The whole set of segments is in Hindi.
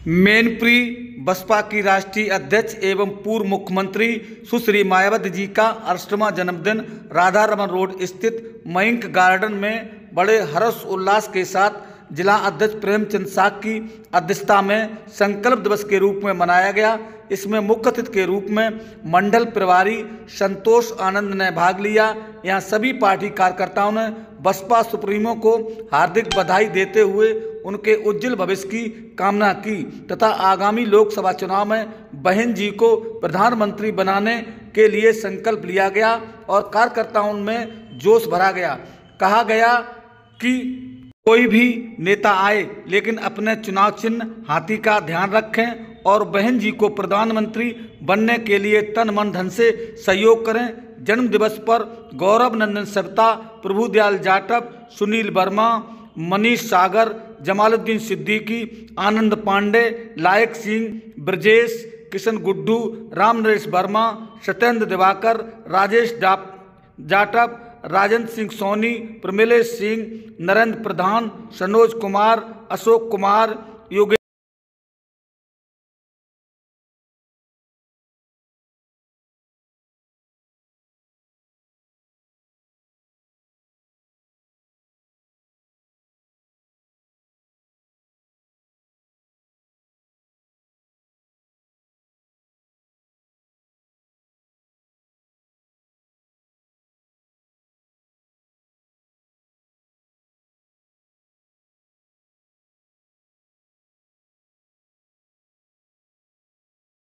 मैनपुरी बसपा की राष्ट्रीय अध्यक्ष एवं पूर्व मुख्यमंत्री सुश्री मायावती जी का 68वां जन्मदिन राधा रमन रोड स्थित मयंक गार्डन में बड़े हर्ष उल्लास के साथ जिला अध्यक्ष प्रेमचंद साग की अध्यक्षता में संकल्प दिवस के रूप में मनाया गया। इसमें मुख्य अतिथि के रूप में मंडल प्रभारी संतोष आनंद ने भाग लिया। यहाँ सभी पार्टी कार्यकर्ताओं ने बसपा सुप्रीमो को हार्दिक बधाई देते हुए उनके उज्जवल भविष्य की कामना की तथा आगामी लोकसभा चुनाव में बहन जी को प्रधानमंत्री बनाने के लिए संकल्प लिया गया और कार्यकर्ताओं में जोश भरा गया। कहा गया कि कोई भी नेता आए लेकिन अपने चुनाव चिन्ह हाथी का ध्यान रखें और बहन जी को प्रधानमंत्री बनने के लिए तन मन धन से सहयोग करें। जन्म दिवस पर गौरव नंदन सविता, प्रभुदयाल जाटव, सुनील वर्मा, मनीष सागर, जमालुद्दीन सिद्दीकी, आनंद पांडे, लायक सिंह, ब्रजेश, किशन गुड्डू, राम नरेश वर्मा, सत्येंद्र दिवाकर, राजेश जाटव, राजेंद्र सिंह सोनी, प्रमिलेश सिंह, नरेंद्र प्रधान, सनोज कुमार, अशोक कुमार, योगेश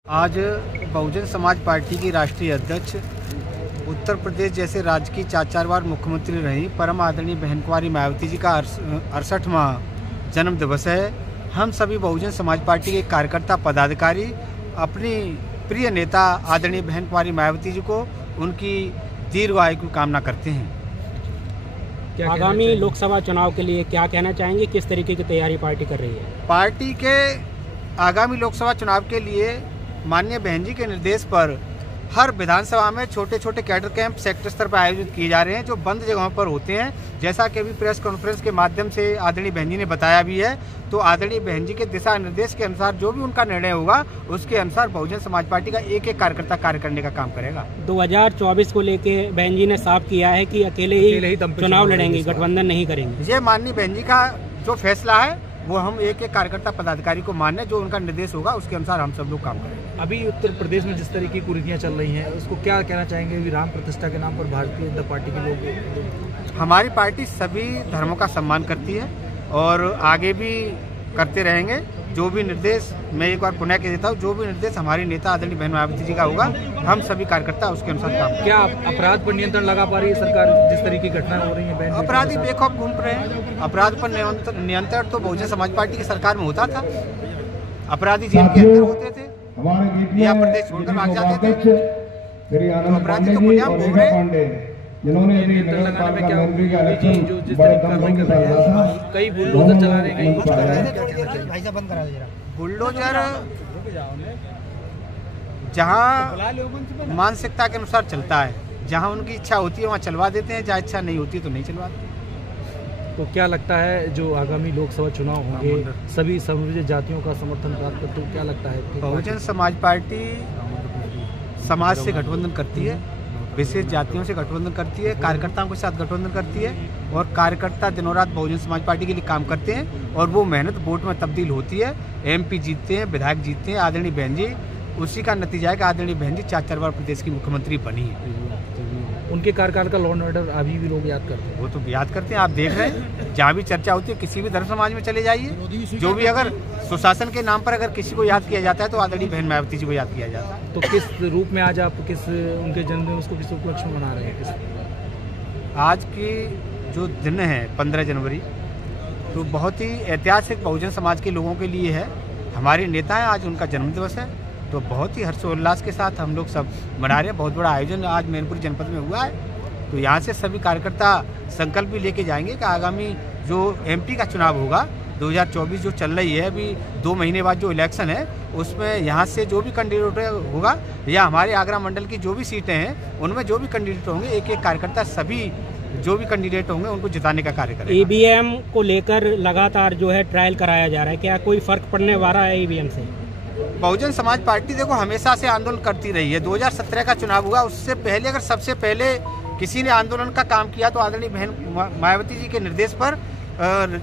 आज बहुजन समाज पार्टी की राष्ट्रीय अध्यक्ष, उत्तर प्रदेश जैसे राज्य की 4 बार मुख्यमंत्री रही परम आदरणीय बहन कुमारी मायावती जी का 68वां जन्म दिवस है। हम सभी बहुजन समाज पार्टी के कार्यकर्ता पदाधिकारी अपनी प्रिय नेता आदरणीय बहन कुमारी मायावती जी को उनकी दीर्घ आयु की कामना करते हैं। आगामी लोकसभा चुनाव के लिए क्या कहना चाहेंगे? किस तरीके की तैयारी पार्टी कर रही है? पार्टी के आगामी लोकसभा चुनाव के लिए माननीय बहन जी के निर्देश पर हर विधानसभा में छोटे छोटे कैडर कैंप सेक्टर स्तर पर आयोजित किए जा रहे हैं जो बंद जगहों पर होते हैं। जैसा कि अभी प्रेस कॉन्फ्रेंस के माध्यम से आदरणीय बहन जी ने बताया भी है, तो आदरणीय बहन जी के दिशा निर्देश के अनुसार जो भी उनका निर्णय होगा उसके अनुसार बहुजन समाज पार्टी का एक एक कार्यकर्ता कार्य करने का काम करेगा। 2024 को लेके बहन जी ने साफ किया है कि अकेले ही चुनाव लड़ेंगे, गठबंधन नहीं करेंगे। ये माननीय बहन जी का जो फैसला है वो हम एक एक कार्यकर्ता पदाधिकारी को मानने, जो उनका निर्देश होगा उसके अनुसार हम सब लोग काम करेंगे। अभी उत्तर प्रदेश में जिस तरीके की कुरीतियां चल रही हैं उसको क्या कहना चाहेंगे? अभी राम प्रतिष्ठा के नाम पर भारतीय जनता पार्टी के लोग, हमारी पार्टी सभी धर्मों का सम्मान करती है और आगे भी करते रहेंगे। जो भी निर्देश, मैं एक बार पुनः कह देता हूँ, जो भी निर्देश हमारी नेता आदरणीय बहन मायावती जी का होगा हम सभी कार्यकर्ता उसके अनुसार काम। क्या अपराध पर नियंत्रण लगा पा रही है सरकार? जिस तरीके की घटनाएं हो रही हैं, अपराधी बेखौफ घूम रहे हैं। अपराध पर नियंत्रण तो बहुजन समाज पार्टी की सरकार में होता था। अपराधी जेल के अंदर होते थे या प्रदेश छोड़कर भाग जाते थे, तो अपराधी तो खुलेआम घूम रहे हैं। जिन्होंने लगाने में क्या जो जिस तरीके कर रहे हैं, कई बुलडोजर चला रहे हैं, कुछ कर रहे हैं। बुलडोजर जहाँ मानसिकता के अनुसार चलता है, जहाँ उनकी इच्छा होती है वहाँ चलवा देते हैं, जहाँ इच्छा नहीं होती तो नहीं चलवाते। तो क्या लगता है जो आगामी लोकसभा चुनाव होंगे सभी समृद्ध जातियों का समर्थन प्राप्त करते हो? क्या लगता है? बहुजन समाज पार्टी समाज से गठबंधन करती है, विशेष जातियों से गठबंधन करती है, कार्यकर्ताओं के साथ गठबंधन करती है और कार्यकर्ता दिनों रात बहुजन समाज पार्टी के लिए काम करते हैं और वो मेहनत वोट में तब्दील होती है। MP जीतते हैं, विधायक जीतते हैं आदरणीय बहन जी, उसी का नतीजा है कि आदरणीय बहन जी 4 बार प्रदेश की मुख्यमंत्री बनी है। उनके कार्यकाल का लॉ एंड ऑर्डर अभी भी लोग याद करते हैं। वो तो याद करते हैं, आप देख रहे हैं जहाँ भी चर्चा होती है किसी भी धर्म समाज में चले जाइए, जो भी अगर सुशासन के नाम पर अगर किसी को याद किया जाता है तो आदरणीय बहन मायावती जी को याद किया जाता है। तो किस रूप में आज आप उनके जन्मदिन उसको किस उपलक्ष्य में मना रहे हैं? आज की जो दिन है 15 जनवरी, तो बहुत ही ऐतिहासिक बहुजन समाज के लोगों के लिए है। हमारे नेता हैं, आज उनका जन्मदिवस है, तो बहुत ही हर्षोल्लास के साथ हम लोग सब मना रहे हैं। बहुत बड़ा आयोजन आज मैनपुरी जनपद में हुआ है, तो यहाँ से सभी कार्यकर्ता संकल्प भी लेके जाएंगे कि आगामी जो MP का चुनाव होगा 2024 जो चल रही है, अभी 2 महीने बाद जो इलेक्शन है, उसमें यहाँ से जो भी कैंडिडेट होगा या हमारे आगरा मंडल की जो भी सीटें हैं उनमें जो भी कैंडिडेट होंगे, एक एक कार्यकर्ता सभी जो भी कैंडिडेट होंगे उनको जिताने का कार्य करेंगे। ईवीएम को लेकर लगातार जो है ट्रायल कराया जा रहा है, क्या कोई फर्क पड़ने वाला है ईवीएम से? बहुजन समाज पार्टी देखो हमेशा से आंदोलन करती रही है। 2017 का चुनाव हुआ, उससे पहले अगर सबसे पहले किसी ने आंदोलन का काम किया तो आदरणीय बहन मायावती जी के निर्देश पर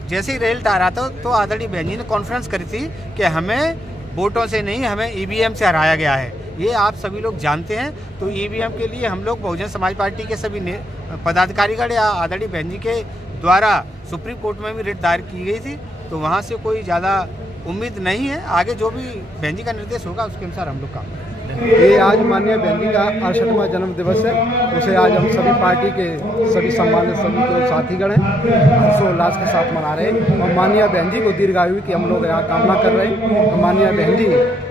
जैसे ही रिजल्ट आ रहा था तो आदरणीय बहन जी ने कॉन्फ्रेंस करी थी कि हमें वोटों से नहीं, हमें ईवीएम से हराया गया है। ये आप सभी लोग जानते हैं। तो ईवीएम के लिए हम लोग बहुजन समाज पार्टी के सभी पदाधिकारीगण या आदरणीय बहन जी के द्वारा सुप्रीम कोर्ट में भी रिट दायर की गई थी, तो वहाँ से कोई ज़्यादा उम्मीद नहीं है। आगे जो भी बहन जी का निर्देश होगा उसके अनुसार हम लोग काम करेंगे। ये आज माननीय बहन जी का 68वां जन्म दिवस है, उसे आज हम सभी पार्टी के सभी सम्मानित सभी जो साथीगण हैं हर्षोल्लास के साथ मना रहे हैं और माननीय बहन जी को दीर्घायु की हम लोग यहाँ कामना कर रहे हैं। तो माननीय बहन जी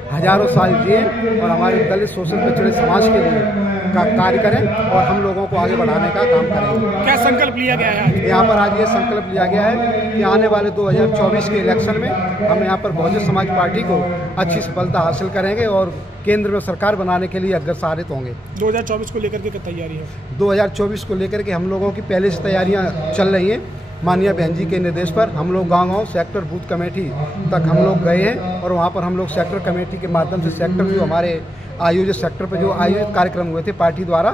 हजारों साल जिए और हमारे दलित शोषित पिछड़े समाज के लिए का कार्य करें और हम लोगों को आगे बढ़ाने का काम करेंगे। क्या संकल्प लिया गया है? यहाँ पर आज ये संकल्प लिया गया है कि आने वाले 2024 के इलेक्शन में हम यहाँ पर बहुजन समाज पार्टी को अच्छी सफलता हासिल करेंगे और केंद्र में सरकार बनाने के लिए अग्रसारित होंगे। 2024 को लेकर के क्या तैयारी है? 2024 को लेकर के हम लोगों की पहले से तैयारियां चल रही हैं। माननीय बहन जी के निर्देश पर हम लोग गांव-गांव सेक्टर बूथ कमेटी तक हम लोग गए हैं और वहां पर हम लोग सेक्टर कमेटी के माध्यम से सेक्टर जो हमारे आयोजित सेक्टर पर जो आयोजित कार्यक्रम हुए थे पार्टी द्वारा,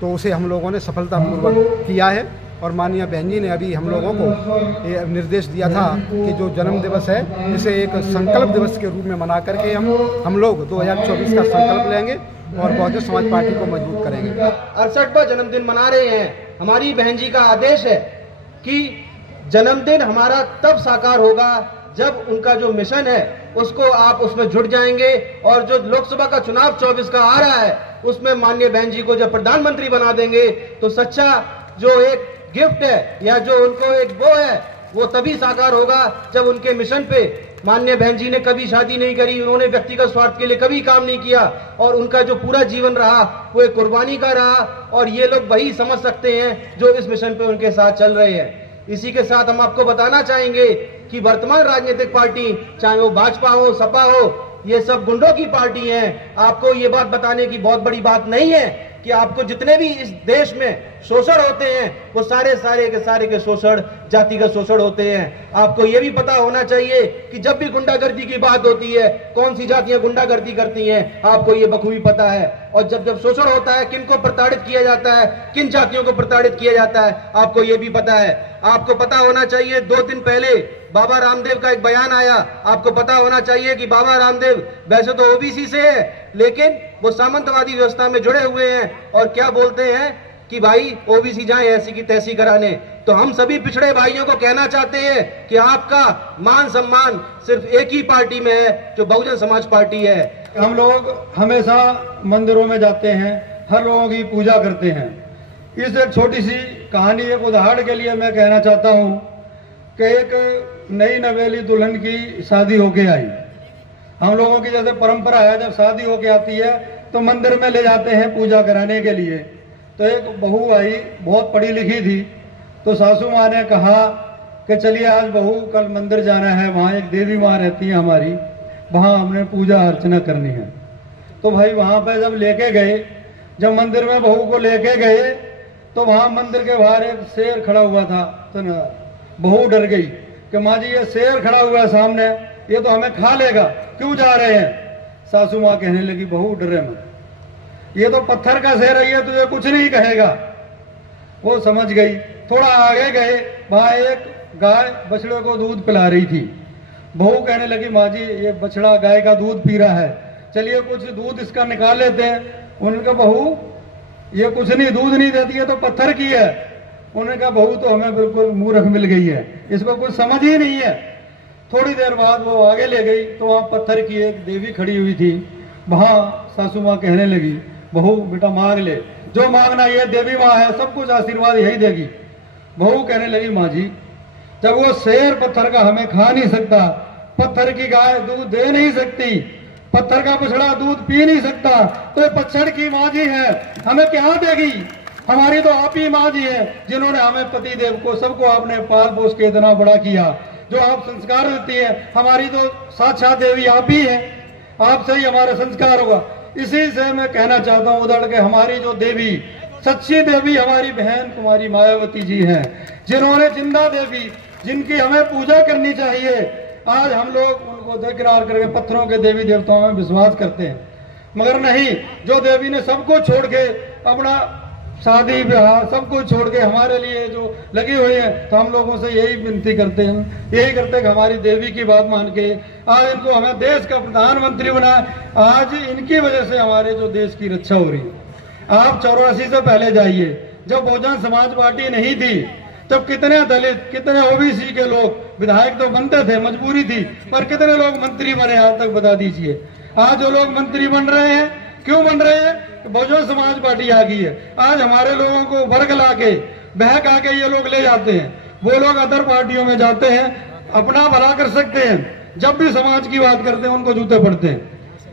तो उसे हम लोगों ने सफलतापूर्वक किया है। और माननीय बहन जी ने अभी हम लोगों को ये निर्देश दिया था कि जो जन्म दिवस है इसे एक संकल्प दिवस के रूप में मना करके हम लोग 2024 का संकल्प लेंगे और बहुजन समाज पार्टी को मजबूत करेंगे। 68वां जन्मदिन मना रहे हैं। हमारी बहन जी का आदेश है कि जन्मदिन हमारा तब साकार होगा जब उनका जो मिशन है उसको आप उसमें जुट जाएंगे और जो लोकसभा का चुनाव 24 का आ रहा है उसमें माननीय बहन जी को जब प्रधानमंत्री बना देंगे तो सच्चा जो एक गिफ्ट है या जो उनको एक वो है वो तभी साकार होगा जब उनके मिशन पे माननीय बहन जी ने कभी शादी नहीं करी, उन्होंने व्यक्तिगत स्वार्थ के लिए कभी काम नहीं किया और उनका जो पूरा जीवन रहा वो एक कुर्बानी का रहा और ये लोग वही समझ सकते हैं जो इस मिशन पे उनके साथ चल रहे हैं। इसी के साथ हम आपको बताना चाहेंगे कि वर्तमान राजनीतिक पार्टी चाहे वो भाजपा हो, सपा हो, ये सब गुंडों की पार्टी है। आपको ये बात बताने की बहुत बड़ी बात नहीं है कि आपको जितने भी इस देश में शोषण होते हैं वो सारे के शोषण जातिगत शोषण होते हैं। आपको ये भी पता होना चाहिए कि जब भी गुंडागर्दी की बात होती है कौन सी जातियां गुंडागर्दी करती हैं, आपको ये बखूबी पता है। और जब शोषण होता है किन को प्रताड़ित किया जाता है, किन जातियों को प्रताड़ित किया जाता है, आपको ये भी पता है। आपको पता होना चाहिए 2 दिन पहले बाबा रामदेव का एक बयान आया। आपको पता होना चाहिए कि बाबा रामदेव वैसे तो ओबीसी से है लेकिन वो सामंतवादी व्यवस्था में जुड़े हुए हैं और क्या बोलते हैं कि भाई ओबीसी जाए ऐसी की तैसी कराने। तो हम सभी पिछड़े भाइयों को कहना चाहते हैं कि आपका मान सम्मान सिर्फ एक ही पार्टी में है जो बहुजन समाज पार्टी है। हम लोग हमेशा मंदिरों में जाते हैं, हर लोगों की पूजा करते हैं। इस एक छोटी सी कहानी, एक उदाहरण के लिए मैं कहना चाहता हूं कि एक नई नवेली दुल्हन की शादी होके आई। हम लोगों की जैसे परंपरा है जब शादी होके आती है तो मंदिर में ले जाते हैं पूजा कराने के लिए। तो एक बहू आई, बहुत पढ़ी लिखी थी, तो सासू माँ ने कहा कि चलिए आज बहू कल मंदिर जाना है, वहाँ एक देवी माँ रहती है हमारी, वहाँ हमने पूजा अर्चना करनी है। तो भाई वहाँ पे जब लेके गए, जब मंदिर में बहू को लेके गए तो वहाँ मंदिर के बाहर एक शेर खड़ा हुआ था। तो बहू डर गई कि माँ जी ये शेर खड़ा हुआ है सामने, ये तो हमें खा लेगा, क्यों जा रहे हैं? सासू माँ कहने लगी बहू डरे मत, ये तो पत्थर का शेर है, ये तुझे कुछ नहीं कहेगा। वो समझ गई। थोड़ा आगे गए, वहां एक गाय बछड़े को दूध पिला रही थी। बहू कहने लगी माँ जी ये बछड़ा गाय का दूध पी रहा है, चलिए कुछ दूध इसका निकाल लेते हैं। उन्होंने कहा बहू ये कुछ नहीं, दूध नहीं देती है तो पत्थर की है। उन्होंने कहा बहू तो हमें बिल्कुल मूर्ख मिल गई है, इसको कुछ समझ ही नहीं है। थोड़ी देर बाद वो आगे ले गई तो वहां पत्थर की एक देवी खड़ी हुई थी। वहां सासू माँ कहने लगी बहू बेटा मांग ले, जो मांगना, ये देवी माँ है, सब कुछ आशीर्वाद यही देगी। बहू कहने लगी माँ जी जब वो शेर पत्थर का हमें खा नहीं सकता, पत्थर की गाय दूध दे नहीं सकती, पत्थर का बछड़ा दूध पी नहीं सकता, तो पत्थर की माँ जी है, हमें क्या देगी? हमारी तो आप ही माँ जी है जिन्होंने हमें पति देव को सबको आपने पाल पोस के इतना बड़ा किया, जो आप संस्कार देती है, हमारी तो साक्षात देवी आप ही है, आपसे ही हमारा संस्कार होगा। इसी से मैं कहना चाहता हूँ उधड़ के हमारी जो देवी सच्ची देवी हमारी बहन कुमारी मायावती जी हैं, जिन्होंने जिंदा देवी, जिनकी हमें पूजा करनी चाहिए। आज हम लोग उनको दरकिनार करके पत्थरों के देवी देवताओं में विश्वास करते हैं, मगर नहीं, जो देवी ने सबको छोड़ के, अपना शादी ब्याह सब कुछ छोड़ के हमारे लिए जो लगी हुई है, तो हम लोगों से यही विनती करते हैं, यही करते हैं कि हमारी देवी की बात मान के आज इनको हमें देश का प्रधानमंत्री बनाए। आज इनकी वजह से हमारे जो देश की रक्षा हो रही है। आप 84 से पहले जाइए, जब बहुजन समाज पार्टी नहीं थी, तब कितने दलित, कितने ओबीसी के लोग विधायक तो बनते थे, मजबूरी थी, पर कितने लोग मंत्री बने आज तक बता दीजिए। आज जो लोग मंत्री बन रहे हैं, क्यों बन रहे हैं? बहुजन समाज पार्टी आ गई है। आज हमारे लोगों को वर्ग ला के, बहक आके ये लोग ले जाते हैं, वो लोग अदर पार्टियों में जाते हैं, अपना भला कर सकते हैं, जब भी समाज की बात करते हैं उनको जूते पड़ते हैं,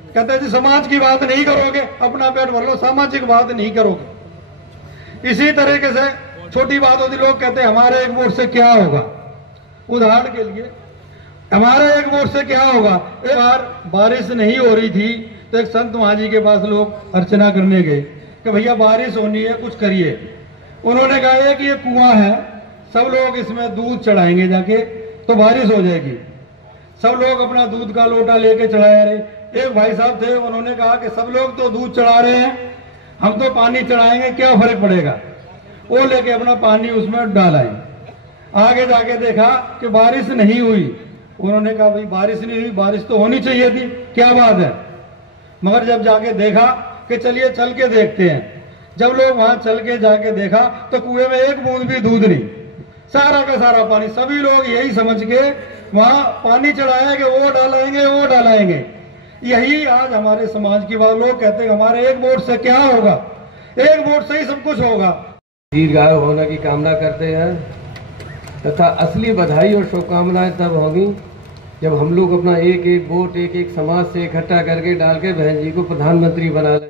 कहते हैं जी समाज की बात नहीं करोगे, अपना पेट भर लो, सामाजिक बात नहीं करोगे। इसी तरीके से छोटी बात होती, लोग कहते हैं हमारे एक वोट से क्या होगा। उदाहरण के लिए हमारे एक वोट से क्या होगा, एक बार बारिश नहीं हो रही थी तो एक संत वहां जी के पास लोग अर्चना करने गए कि भैया बारिश होनी है, कुछ करिए। उन्होंने कहा कि ये कुआं है, सब लोग इसमें दूध चढ़ाएंगे जाके तो बारिश हो जाएगी। सब लोग अपना दूध का लोटा लेके चढ़ाया रहे। एक भाई साहब थे, उन्होंने कहा कि सब लोग तो दूध चढ़ा रहे हैं, हम तो पानी चढ़ाएंगे, क्या फर्क पड़ेगा। वो लेके अपना पानी उसमें डालाए। आगे जाके देखा कि बारिश नहीं हुई। उन्होंने कहा भाई बारिश नहीं हुई, बारिश तो होनी चाहिए थी, क्या बात है। मगर जब जाके देखा कि चलिए चल के देखते हैं, जब लोग वहां चल के जाके देखा तो कुएं में एक बूंद भी दूध नहीं, सारा का सारा पानी। सभी लोग यही समझ के वहां पानी चढ़ाया कि वो डालेंगे, वो डालेंगे। यही आज हमारे समाज की बात, लोग कहते हैं हमारे एक वोट से क्या होगा, एक वोट से ही सब कुछ होगा। दीर्घायु होने की कामना करते हैं तथा असली बधाई और शुभकामनाएं तब होगी जब हम लोग अपना एक एक वोट एक एक समाज से इकट्ठा करके डाल के बहन जी को प्रधानमंत्री बना लें।